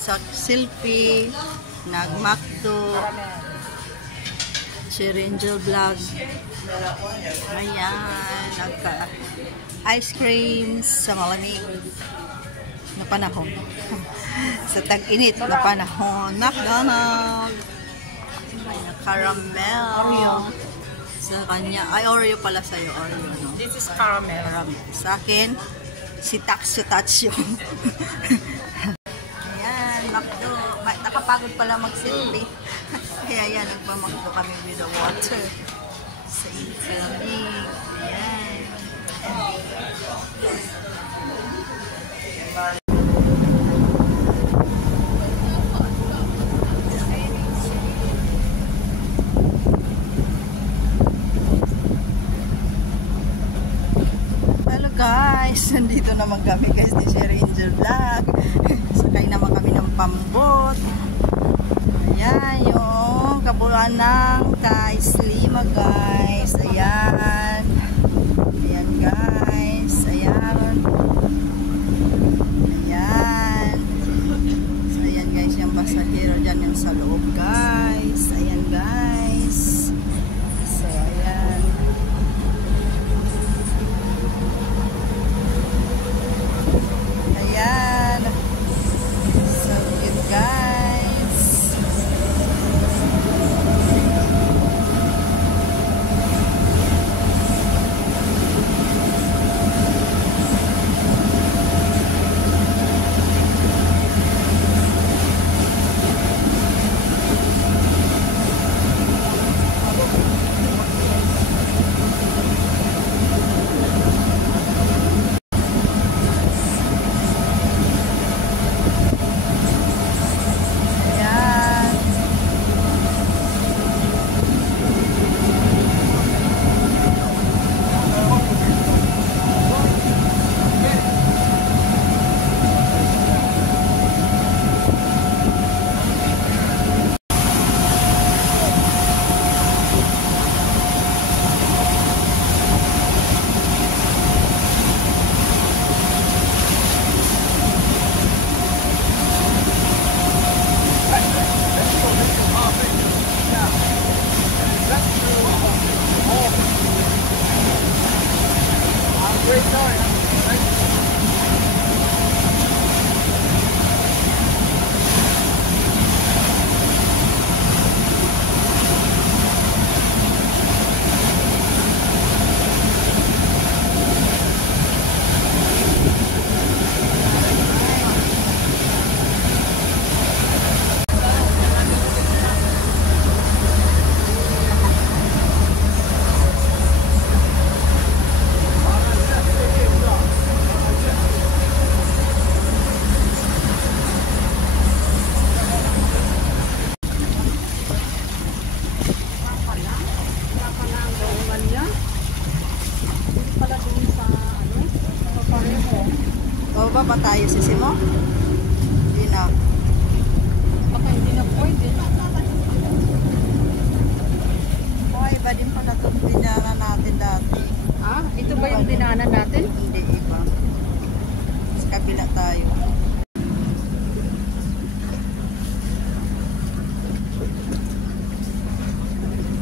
sa selfie, nag-McDo, si Ranger Vlog. Ayan, nagka-ice cream sa malamig na panahon. Sa tag-init na panahon. McDonald's. Caramel. Oreo. Sa kanya. Ay, Oreo pala sa'yo. Oreo, no? This is caramel. Sa akin, si Taxo Tacho. Ayan, McDo. Nakapagod pala mag-selfie. Kaya yan, nagpa-McDo kami with the water. Sa init. Ayan. Guys, nandito naman kami guys ni si Ranger Vlog. Sakay naman kami ng pambot. Ayan yung kabuluhan ng Kaislima guys. Ayan. Ayan guys. Ayan. Ayan. So ayan guys yung pasahero dyan yung sa loob guys. Ayan guys. So ayan. Ayan. So cute guys. Baba pa tayo sa Simo? Hindi na. Baka hindi na pwede. Okay, iba din pala itong dinaanan natin dati. Ah, ito ba yung dinaanan natin? Hindi, iba. Sa kabila tayo.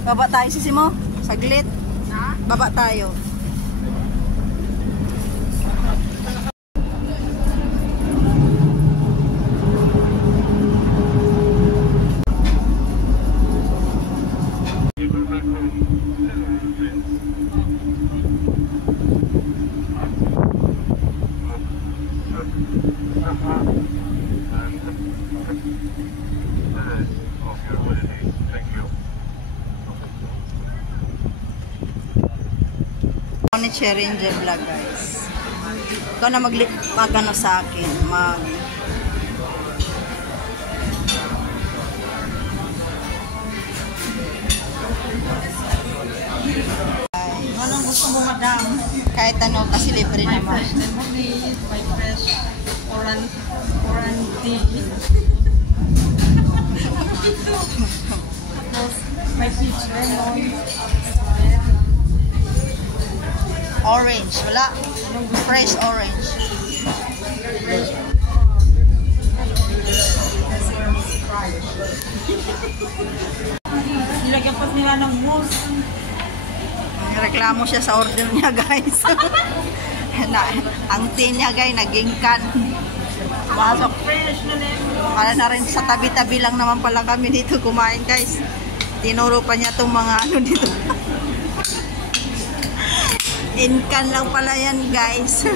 Baba tayo sa Simo? Saglit. Ha? Baba tayo. Ni Ranger Vlog guys. Ikaw na magano sa akin. Anong gusto mo, madam? Kahit ano, kasi libre naman. My fresh orange tea. My peach lemon. Orange, wala. Fresh orange. Nilagyan pa nila ng mousse. Reklamo siya sa order niya, guys. Ang tin niya, guys, naging can. Pasok. Fresh na lang. Para na rin sa tabi-tabi lang naman pala kami dito kumain, guys. Tinuro pa niya itong mga ano dito. In can lang pala yan, guys.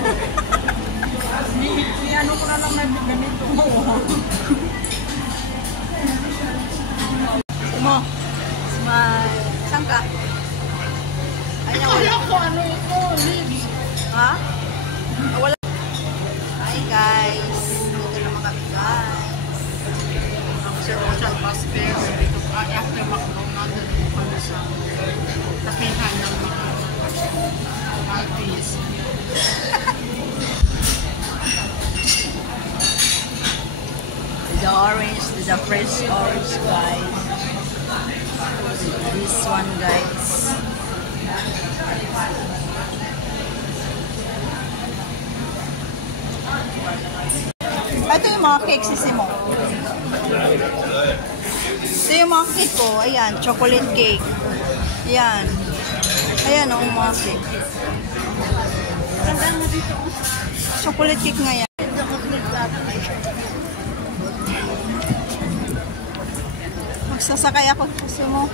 Ano ko na lang na ganito. Mo. Smile. Saan ka? Ay, nawala. Ako, ano ito? Lips. Ha? Wala. Hi, guys. Dito naman kami, guys. Sir Ocean Pastel. After McDonald's, nandito kami sa tapihan ng mga artists. The orange, the fresh orange, guys. This one, guys. Ito yung mga cake, sisi mo. Ito yung mga cake ko. Ayan, chocolate cake. Ayan. Ayan, mga cake. Chocolate cake nga yan. Magsasakay ako, gusto mo.